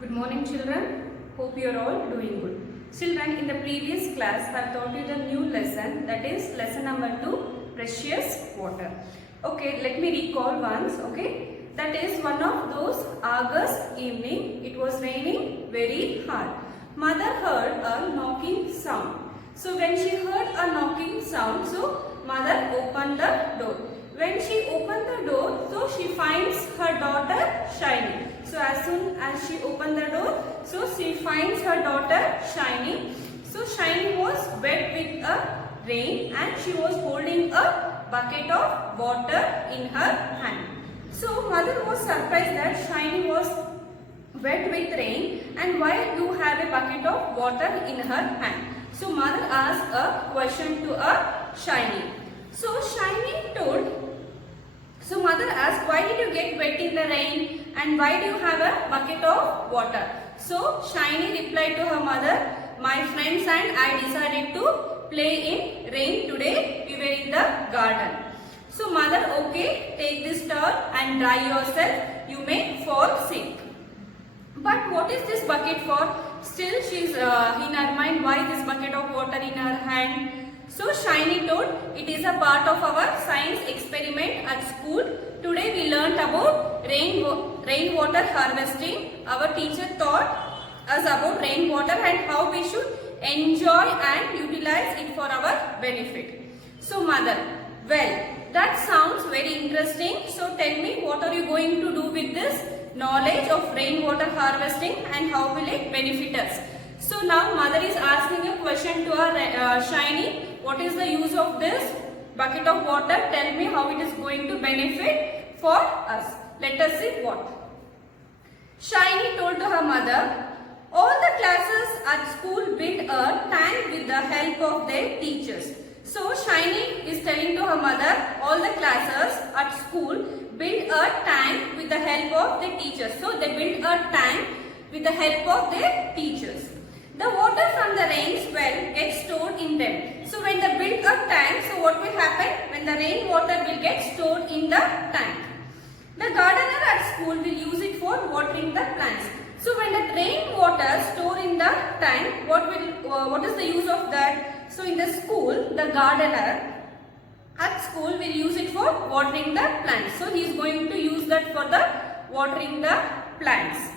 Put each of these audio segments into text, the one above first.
Good morning children. Hope you are all doing good. Children, in the previous class I have taught you the new lesson, that is lesson number 2, precious water. Okay, let me recall once. Okay, that is one of those August evening. It was raining very hard. Mother heard a knocking sound. So when she heard a knocking sound, so mother opened the door. When she opened the door, so she finds her daughter Shiny. So as soon as she opened the door, so she finds her daughter Shiny. So Shiny was wet with a rain and she was holding a bucket of water in her hand. So mother was surprised that Shiny was wet with rain and why you have a bucket of water in her hand. So mother asked a question to a Shiny. So Shiny told, so mother asked, why did you get wet in the rain and why do you have a bucket of water? So Shiny replied to her mother, my friends and I decided to play in rain today. We were in the garden. So mother, okay, take this towel and dry yourself. You may fall sick. But what is this bucket for? Still she is in her mind, why this bucket of water in her hand? So Shiny told, it is a part of our science experiment at school. Today we learnt about rainwater harvesting. Our teacher taught us about rainwater and how we should enjoy and utilize it for our benefit. So mother, well, that sounds very interesting. So tell me, what are you going to do with this knowledge of rainwater harvesting and how will it benefit us? So now mother is asking a question to her Shiny. What is the use of this bucket of water? Tell me how it is going to benefit for us. Let us see what. Shiny told to her mother, all the classes at school built a tank with the help of their teachers. So Shiny is telling to her mother, all the classes at school built a tank with the help of the teachers. So they built a tank with the help of their teachers. The water from the rain well gets stored in them. So when they build a tank, so what will happen? When the rainwater will get stored in the tank. The gardener at school will use it for watering the plants. So when the rainwater stored in the tank, what is the use of that? So in the school, the gardener at school will use it for watering the plants. So he is going to use that for the watering the plants.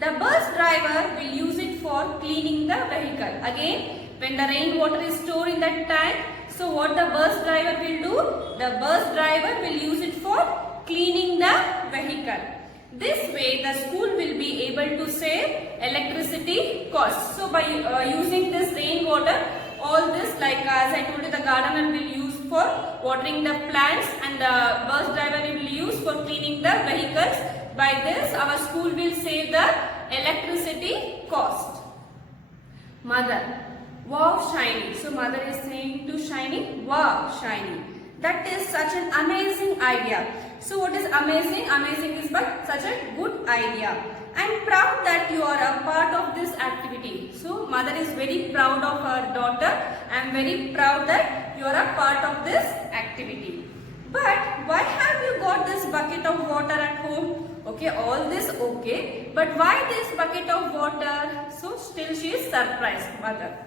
The bus driver will use it for cleaning the vehicle. Again, when the rainwater is stored in that tank, so what the bus driver will do? The bus driver will use it for cleaning the vehicle. This way, the school will be able to save electricity costs. So by using this rainwater, all this, like as I told you, the gardener will use for watering the plants and the bus driver will use for cleaning the vehicles. By this, our school will save the electricity cost. Mother, wow Shiny. So mother is saying to Shiny, wow Shiny. That is such an amazing idea. So what is amazing? Amazing is but such a good idea. I am proud that you are a part of this activity. So mother is very proud of her daughter. I am very proud that you are a part of this activity. But why have you got this bucket of water at home? Okay, all this okay. But why this bucket of water? So still she is surprised, mother.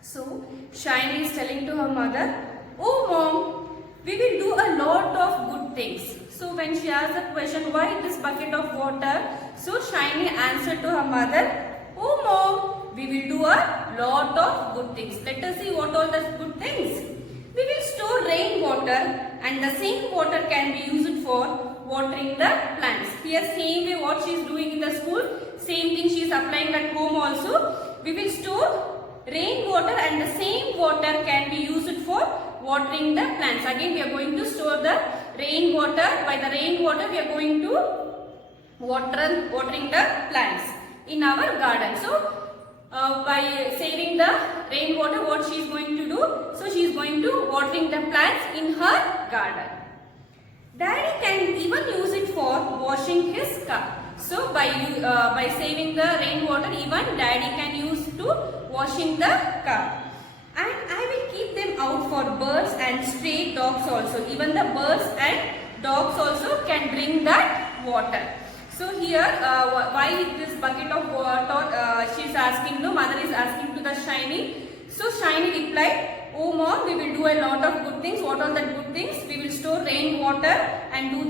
So Shiny is telling to her mother, oh mom, we will do a lot of good things. So when she asked the question, why this bucket of water? So Shiny answered to her mother, oh mom, we will do a lot of good things. Let us see what all the good things. We will store rainwater and the same water can be used for watering the plants. Here same way what she is doing in the school, same thing she is applying at home also. We will store rainwater and the same water can be used for watering the plants. Again we are going to store the rainwater. By the rainwater we are going to watering the plants in our garden. So by saving the rainwater, what she is going to do? So she is going to watering the plants in her garden. Daddy can even use it for washing his car. So by saving the rainwater, even daddy can use to washing the car. And I will keep them out for birds and stray dogs also. Even the birds and dogs also can drink that water. So here, why this bucket of water? She is asking. No, mother is asking to the Shiny. So Shiny replied, "Oh mom, we will do a lot of good things. What are the good things? We will store rainwater and do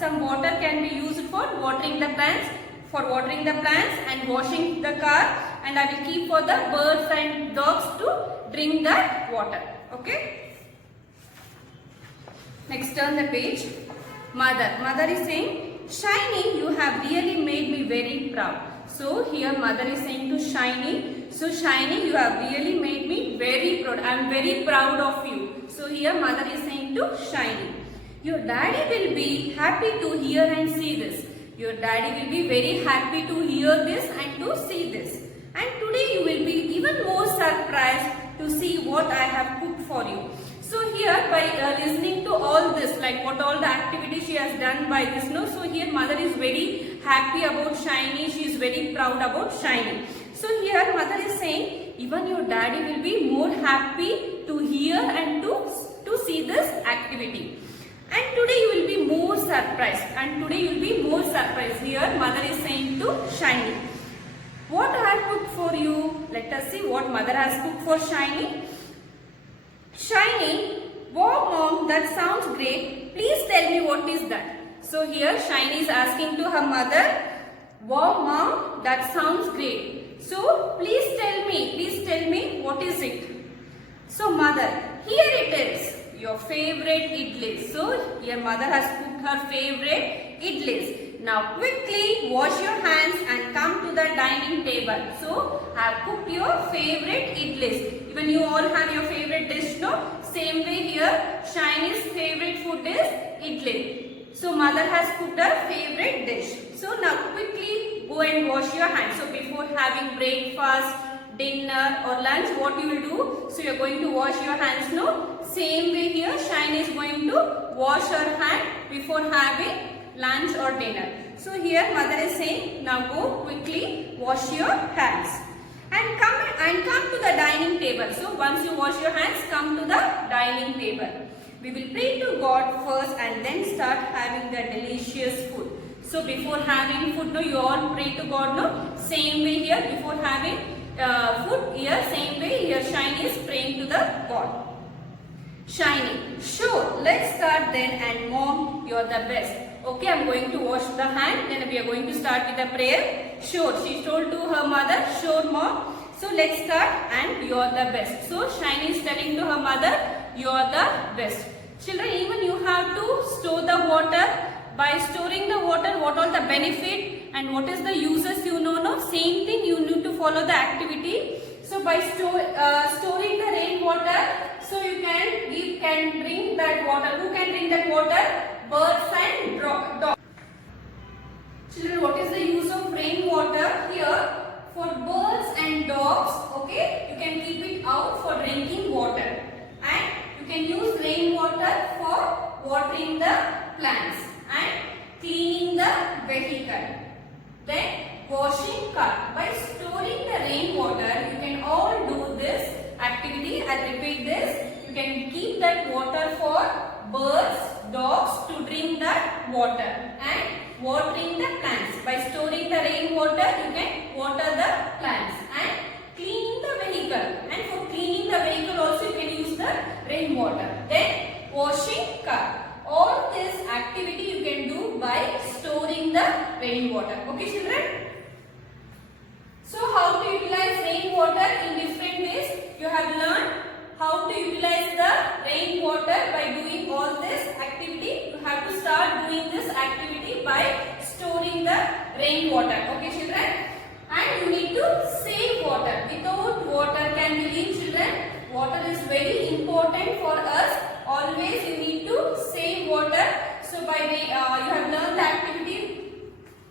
some water can be used for watering the plants." And washing the car, and I will keep for the birds and dogs to drink that water. Okay. Next, turn the page. Mother is saying, "Shiny, you have really made me very proud." So here mother is saying to Shiny, "So Shiny, you have really made me very proud. I am very proud of you." So here mother is saying to Shiny, "Your daddy will be happy to hear and see this." Your daddy will be very happy to hear this and to see this. And today you will be even more surprised to see what I have cooked for you. So here by listening to all this, like what all the activity she has done by this, no? So here mother is very happy about Shiny. She is very proud about Shiny. So here mother is saying, even your daddy will be more happy to hear and to see this activity. And today you will be more surprised. Here mother is saying to Shiny, "What I have cooked for you?" Let us see what mother has cooked for Shiny. Shiny, "Wow mom, that sounds great. Please tell me what is that?" So here Shiny is asking to her mother, "Wow mom, that sounds great. So please tell me what is it?" So mother, "Here it is. Your favorite idlis." So your mother has cooked her favorite idlis. Now quickly wash your hands and come to the dining table. So I have cooked your favorite idlis. Even you all have your favorite dish, no? Same way here, Shiny's favorite food is idli. So mother has cooked her favorite dish. So now quickly go and wash your hands. So before having breakfast, dinner or lunch, what you will do? So you are going to wash your hands, no? Same way here, Shiny is going to wash her hand before having lunch or dinner. So here mother is saying, now go quickly wash your hands and come to the dining table. So once you wash your hands, come to the dining table. We will pray to God first and then start having the delicious food. So before having food, no, you all pray to God, no? Same way here, before having food, here same way here Shiny is praying to the God. Shiny, "Sure, let's start then, and mom, you're the best." Okay, I'm going to wash the hand, then we are going to start with the prayer. Sure, she told to her mother, "Sure mom, so let's start and you're the best." So Shiny is telling to her mother, "You're the best." Children, even you have to store the water. By storing the water, what all the benefit and what is the uses, you know, no? Same thing, you need to follow the activity. So by storing the rainwater, so you can drink that water. Who can drink that water? Birds and dogs. Children, what is the use of rainwater? Here, for birds and dogs, okay, you can keep it out for drinking water. And you can use rainwater for watering the plants and cleaning the vehicle. Then washing car. By storing the rainwater, you can all do this activity. I repeat this. You can keep that water for birds, dogs to drink that water and watering the plants. By storing the rainwater, you can water the plants and cleaning the vehicle. And for cleaning the vehicle also, you can use the rainwater. Then washing car. All this activity you can do by storing the rainwater. Okay, children? So how to utilize rainwater in different ways? You have learned how to utilize the rainwater by doing all this activity. You have to start doing this activity by storing the rainwater. Okay, children? And you need to save water. Without water can we live, children? Water is very important for us. Always you need to save water. So by you have learned the activity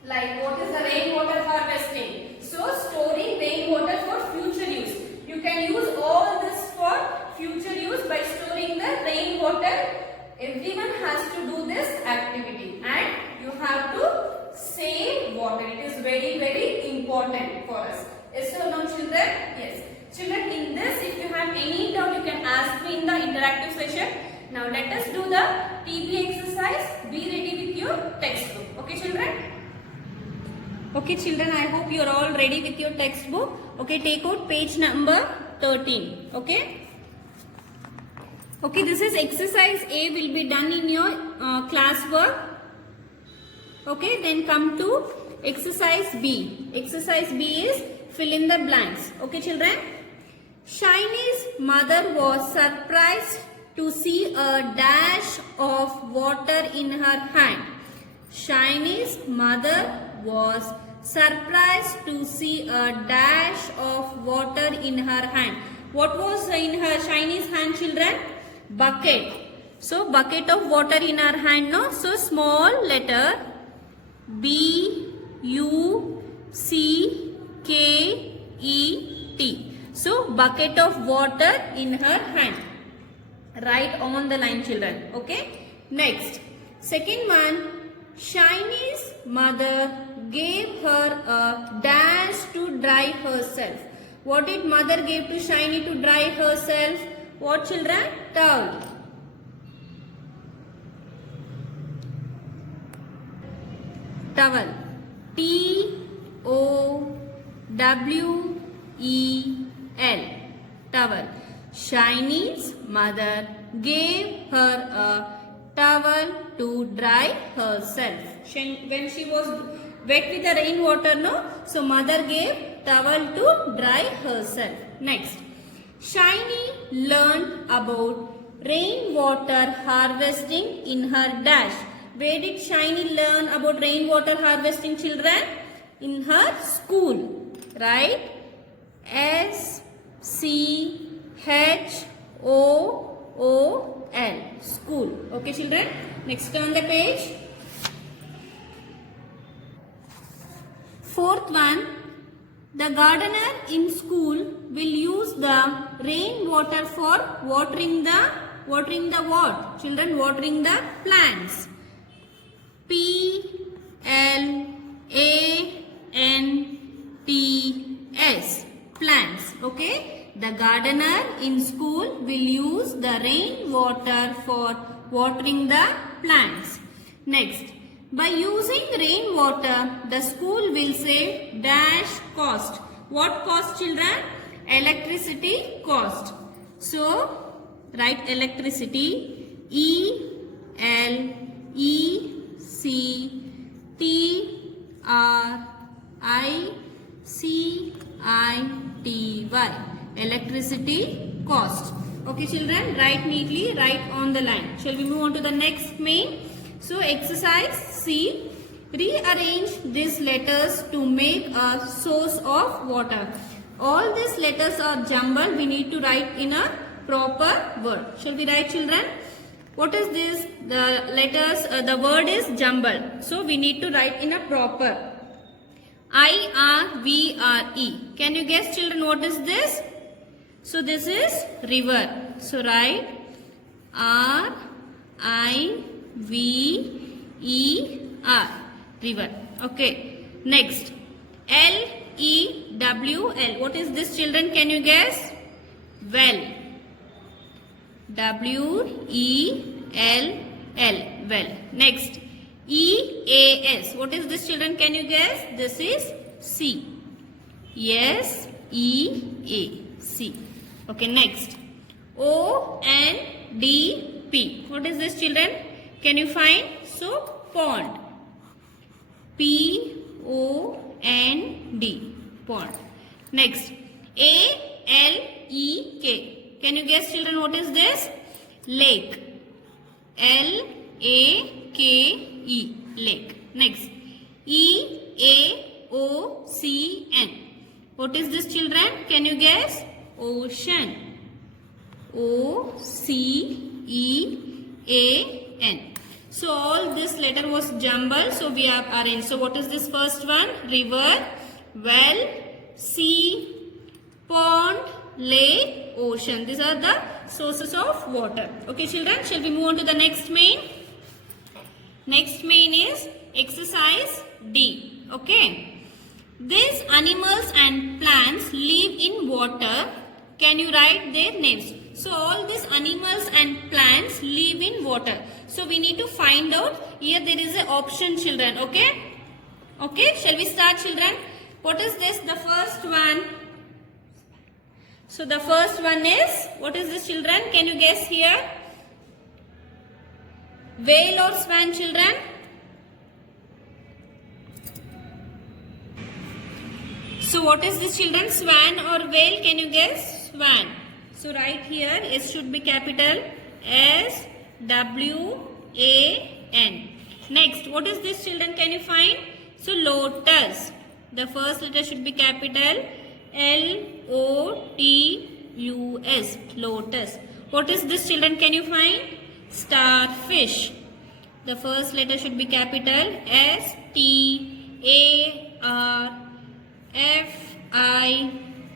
like what is the rainwater harvesting. So storing rainwater for future use. You can use all this for future use by storing the rainwater. Everyone has to do this activity and you have to save water. It is very, very important for us. Yes or no, children? Yes. Children, in this, if you have any doubt, you can ask me in the interactive session. Now, let us do the TP exercise. Be ready with your textbook. Okay, children? Okay children, I hope you are all ready with your textbook. Okay, take out page number 13. Okay. Okay, this is exercise A will be done in your class work. Okay, then come to exercise B. Exercise B is fill in the blanks. Okay children. Shiny's mother was surprised to see a dash of water in her hand. Shiny's mother was surprised to see a dash of water in her hand. What was in her Shiny's hand children? Bucket. So bucket of water in her hand, no? So small letter B U C K E T. So bucket of water in her hand. Write on the line children. Okay. Next. Second one. Shiny's mother gave her a dash to dry herself. What did mother give to Shiny to dry herself? What children? Towel. Towel. T-O-W-E-L. Towel. Shiny's mother gave her a towel to dry herself. When she was wet with the rainwater, no? So mother gave towel to dry herself. Next. Shiny learned about rainwater harvesting in her dash. Where did Shiny learn about rainwater harvesting children? In her school. Right? S-C-H-O-O-L. School. Okay children? Next turn the page. Fourth one. The gardener in school will use the rainwater for watering the what? Children, watering the plants. P-L-A-N-T-S. Plants. Okay. The gardener in school will use the rainwater for watering the plants. Next. By using rainwater, the school will save dash cost. What cost children? Electricity cost. So, write electricity E-L-E-C-T-R-I-C-I-T-Y. Electricity cost. Okay children, write neatly, write on the line. Shall we move on to the next main? So exercise C. Rearrange these letters to make a source of water. All these letters are jumbled. We need to write in a proper word. Shall we write children? What is this? The letters, the word is jumbled. So we need to write in a proper. I-R-V-R-E. Can you guess children what is this? So this is river. So write R-I-V-E-R. River. Okay. Next. L-E-W-L. What is this children? Can you guess? Well. W-E-L-L. Well. Next. E-A-S. What is this children? Can you guess? This is sea. S-E-A-C. Okay. Next. O-N-D-P. What is this children? Can you find? So pond. P-O-N-D. Pond. Next. A-L-E-K. Can you guess children what is this? Lake. L-A-K-E. Lake. Next. E-A-O-C-N. What is this children? Can you guess? Ocean. O-C-E-A-N. So all this letter was jumbled. So we have arranged. So what is this first one? River, well, sea, pond, lake, ocean. These are the sources of water. Okay children, shall we move on to the next main? Next main is exercise D. Okay. These animals and plants live in water. Can you write their names? So all these animals and plants live in water. So we need to find out. Here there is an option children. Okay. Okay, shall we start, children? What is this? The first one. So the first one is, what is this, children? Can you guess here? Whale or swan, children? So what is this, children? Swan or whale? Can you guess? Swan. So right here, S should be capital. S W A N. Next, what is this, children? Can you find? So lotus. The first letter should be capital. L O T U S. Lotus. What is this, children? Can you find? Starfish. The first letter should be capital. S T A R F I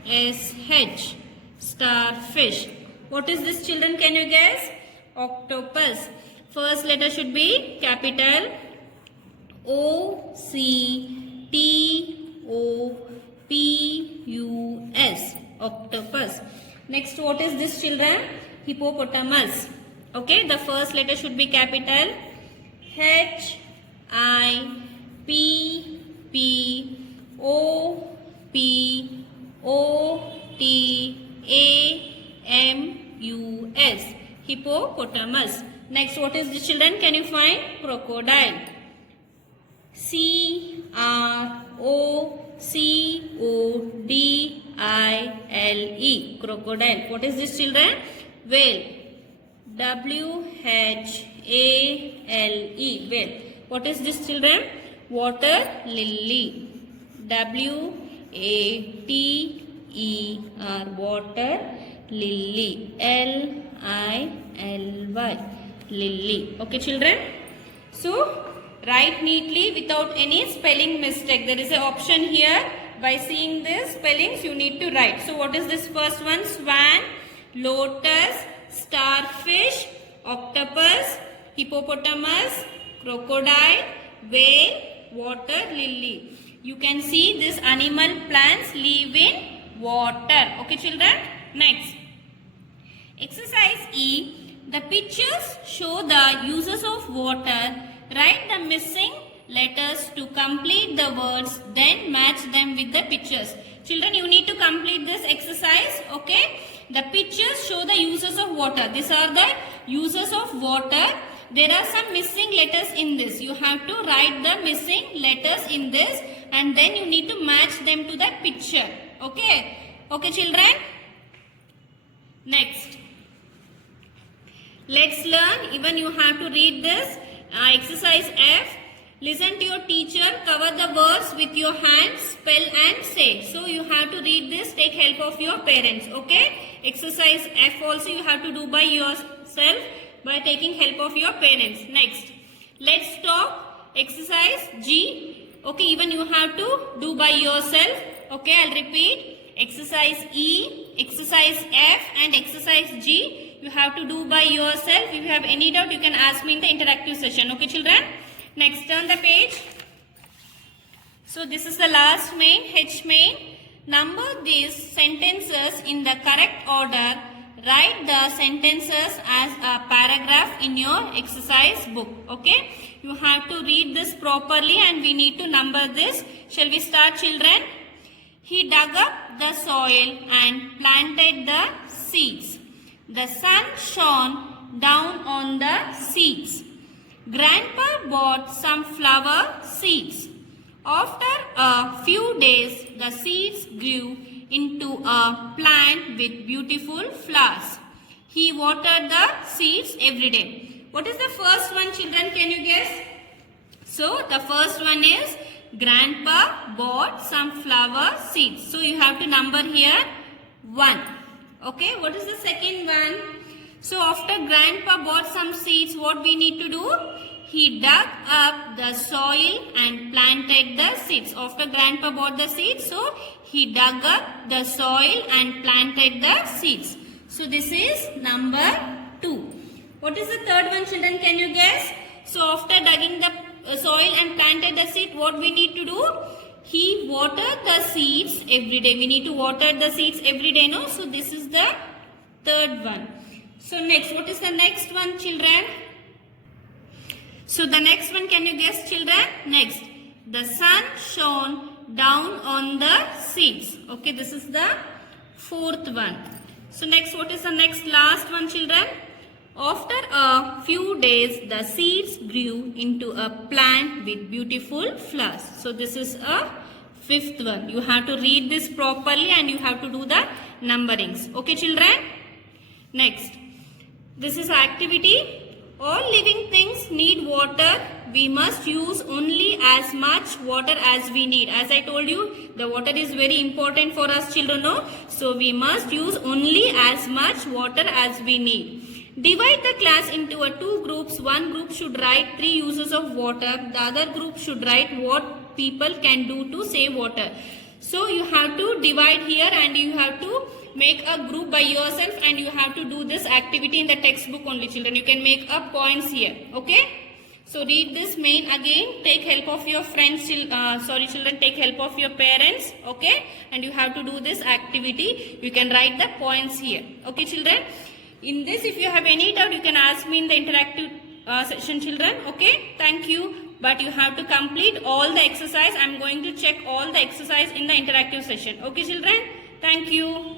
S H. Starfish. What is this, children? Can you guess? Octopus. First letter should be capital. O C T O P U S. Octopus. Next, what is this, children? Hippopotamus. Okay, the first letter should be capital. H I P P O P O T A M U S. Hippopotamus. Next, what is this, children? Can you find? Crocodile. C R O C O D I L E. Crocodile. What is this, children? Whale. W H A L E. Whale. What is this, children? Water lily. W A T E R. Water lily. L I L Y. Lily. Okay, children? So, write neatly without any spelling mistake. There is an option here. By seeing this spellings, you need to write. So, what is this first one? Swan, lotus, starfish, octopus, hippopotamus, crocodile, whale, water lily. You can see these animal plants live in water. Okay, children? Next. Exercise E. The pictures show the uses of water. Write the missing letters to complete the words, then match them with the pictures. Children, you need to complete this exercise. Okay? The pictures show the uses of water. These are the uses of water. There are some missing letters in this. You have to write the missing letters in this and then you need to match them to the picture. Okay? Okay, children? Next. Let's learn. Even you have to read this. Exercise F. Listen to your teacher. Cover the words with your hands. Spell and say. So you have to read this. Take help of your parents. Okay. Exercise F also you have to do by yourself by taking help of your parents. Next. Let's talk. Exercise G. Okay. Even you have to do by yourself. Okay. I'll repeat. Exercise E. Exercise F and exercise G. You have to do by yourself. If you have any doubt, you can ask me in the interactive session. Okay, children? Next, turn the page. So, this is the last main, H main. Number these sentences in the correct order. Write the sentences as a paragraph in your exercise book. Okay? You have to read this properly and we need to number this. Shall we start, children? He dug up the soil and planted the seeds. The sun shone down on the seeds. Grandpa bought some flower seeds. After a few days, the seeds grew into a plant with beautiful flowers. He watered the seeds every day. What is the first one, children? Can you guess? So, the first one is Grandpa bought some flower seeds. So, you have to number here 1. Okay, what is the second one? So, after Grandpa bought some seeds, what we need to do? He dug up the soil and planted the seeds. After Grandpa bought the seeds, so he dug up the soil and planted the seeds. So, this is number 2. What is the third one, children? Can you guess? So, after digging the soil and planted the seed, what we need to do? He watered the seeds every day. We need to water the seeds every day, no? So, this is the third one. So, next, what is the next one, children? So, the next one, can you guess, children? Next, the sun shone down on the seeds. Okay, this is the fourth one. So next, what is the next last one, children? After a few days, the seeds grew into a plant with beautiful flowers. So this is a fifth one. You have to read this properly and you have to do the numberings. Okay, children? Next, this is activity. All living things need water. We must use only as much water as we need. As I told you, the water is very important for us children, no? So we must use only as much water as we need. Divide the class into two groups. One group should write 3 uses of water. The other group should write what people can do to save water. So you have to divide here and you have to make a group by yourself and you have to do this activity in the textbook only, children. You can make up points here. Okay? So read this main again. Take help of your friends. Children, take help of your parents. Okay? And you have to do this activity. You can write the points here. Okay, children? In this, if you have any doubt, you can ask me in the interactive session, children. Okay? Thank you. But you have to complete all the exercise. I am going to check all the exercise in the interactive session. Okay, children? Thank you.